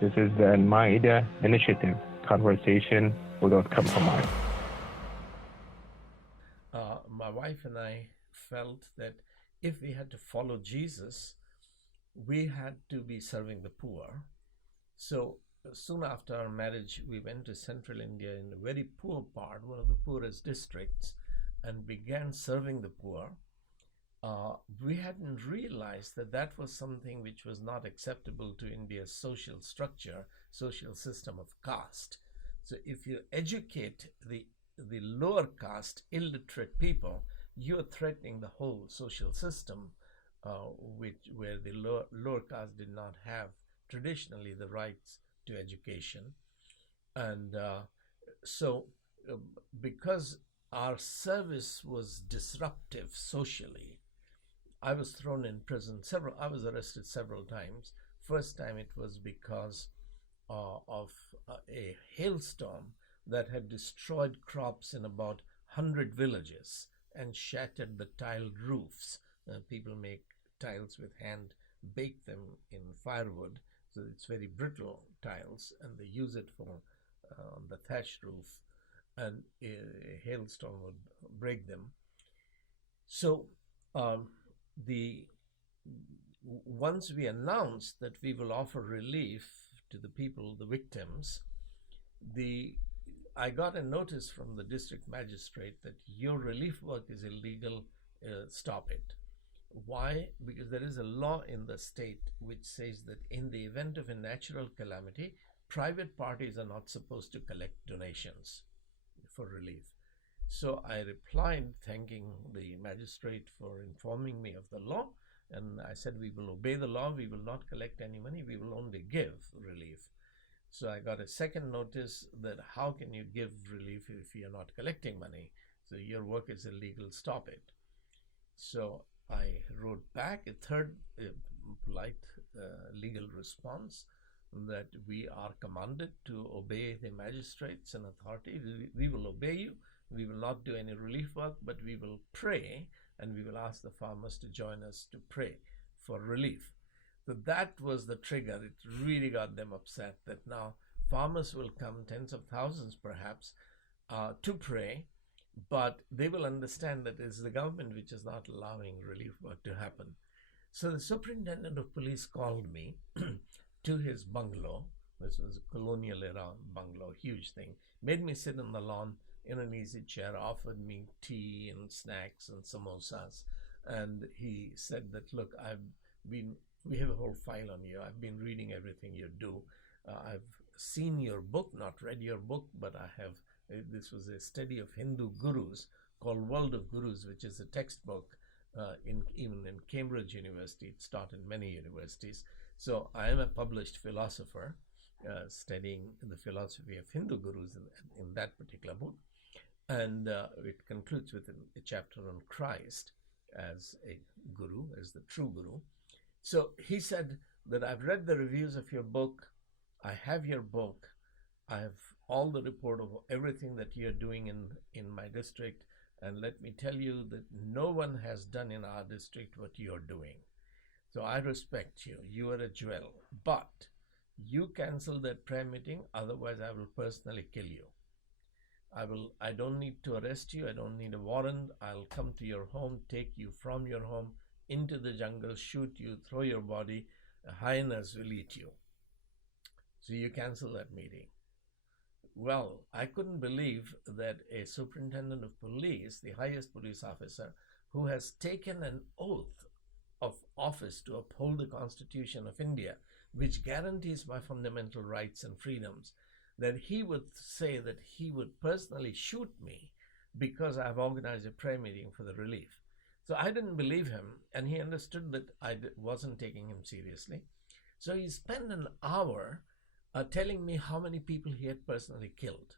This is the Maida Initiative, conversation without compromise. My wife and I felt that if we had to follow Jesus, we had to be serving the poor. So soon after our marriage, we went to central India in a very poor part, one of the poorest districts, and began serving the poor. We hadn't realized that that was something which was not acceptable to India's social structure, social system of caste. So if you educate the lower caste, illiterate people, you're threatening the whole social system, where the lower caste did not have traditionally the rights to education. And so, uh, because our service was disruptive socially, I was thrown in prison I was arrested several times. First time it was because of a hailstorm that had destroyed crops in about 100 villages and shattered the tiled roofs. People make tiles with hand, bake them in firewood, so it's very brittle tiles, and they use it for the thatched roof, and a hailstorm would break them. So um, the once we announced that we will offer relief to the people, the victims, the I got a notice from the district magistrate that your relief work is illegal. Stop it. Why? Because there is a law in the state which says that in the event of a natural calamity, private parties are not supposed to collect donations for relief. So I replied, thanking the magistrate for informing me of the law. And I said, we will obey the law. We will not collect any money. We will only give relief. So I got a second notice that how can you give relief if you're not collecting money? So your work is illegal. Stop it. So I wrote back a third polite legal response that we are commanded to obey the magistrates and authority. We will obey you. We will not do any relief work, but we will pray, and we will ask the farmers to join us to pray for relief. So that was the trigger. It really got them upset that now farmers will come, tens of thousands perhaps, to pray, but they will understand that it's the government which is not allowing relief work to happen. So the superintendent of police called me to his bungalow. This was a colonial era bungalow, huge thing. Made me sit on the lawn in an easy chair, offered me tea and snacks and samosas. And he said that, look, we have a whole file on you. I've been reading everything you do. I've seen your book, not read your book, but this was a study of Hindu gurus called World of Gurus, which is a textbook even in Cambridge University. It's taught in many universities. So I am a published philosopher studying the philosophy of Hindu gurus in that particular book. And it concludes with a chapter on Christ as a guru, as the true guru. So he said that I've read the reviews of your book. I have your book. I have all the report of everything that you're doing in my district. And let me tell you that no one has done in our district what you're doing. So I respect you. You are a jewel. But you cancel that prayer meeting, otherwise I will personally kill you. I don't need to arrest you. I don't need a warrant. I'll come to your home, take you from your home into the jungle, shoot you, throw your body. Hyenas will eat you. So you cancel that meeting. Well, I couldn't believe that a superintendent of police, the highest police officer, who has taken an oath of office to uphold the Constitution of India, which guarantees my fundamental rights and freedoms, that he would say that he would personally shoot me because I've organized a prayer meeting for the relief. So I didn't believe him, and he understood that I wasn't taking him seriously. So he spent an hour telling me how many people he had personally killed.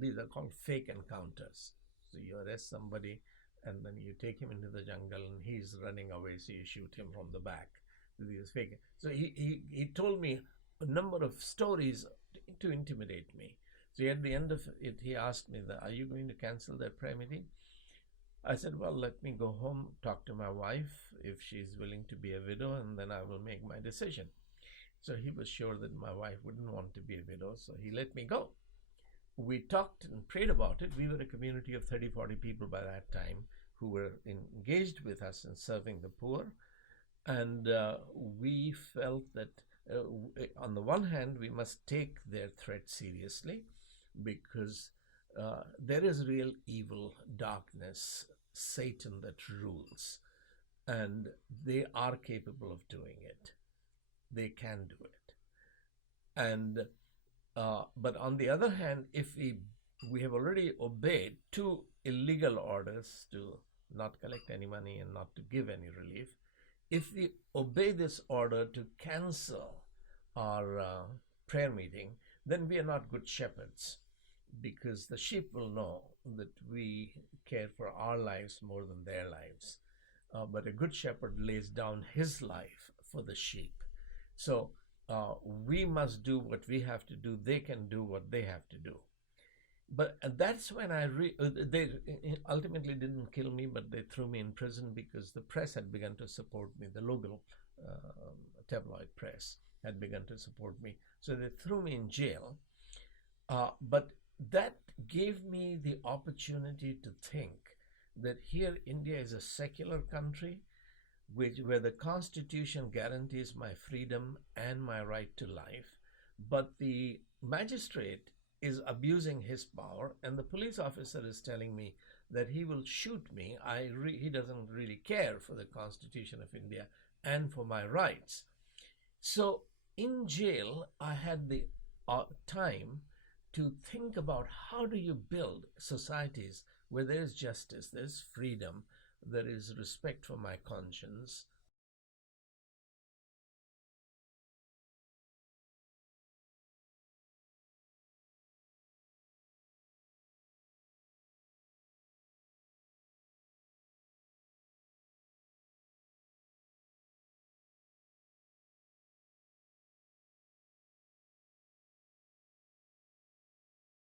These are called fake encounters. So you arrest somebody, and then you take him into the jungle, and he's running away, so you shoot him from the back. These fake. So he told me a number of stories to intimidate me. So at the end of it, he asked me, are you going to cancel that prayer meeting? I said, well, let me go home, talk to my wife, if she's willing to be a widow, and then I will make my decision. So he was sure that my wife wouldn't want to be a widow, so he let me go. We talked and prayed about it. We were a community of 30, 40 people by that time who were engaged with us in serving the poor. And we felt that on the one hand, we must take their threat seriously because there is real evil, darkness, Satan that rules, and they are capable of doing it. They can do it. And but on the other hand, if we have already obeyed 2 illegal orders to not collect any money and not to give any relief, if we obey this order to cancel our prayer meeting, then we are not good shepherds, because the sheep will know that we care for our lives more than their lives. But a good shepherd lays down his life for the sheep. So we must do what we have to do. They can do what they have to do. But that's when they ultimately didn't kill me, but they threw me in prison because the press had begun to support me. The local tabloid press had begun to support me. So they threw me in jail. But that gave me the opportunity to think that here India is a secular country where the Constitution guarantees my freedom and my right to life, but the magistrate is abusing his power, and the police officer is telling me that he will shoot me. He doesn't really care for the Constitution of India and for my rights. So in jail, I had the time to think about how do you build societies where there is justice, there is freedom, there is respect for my conscience,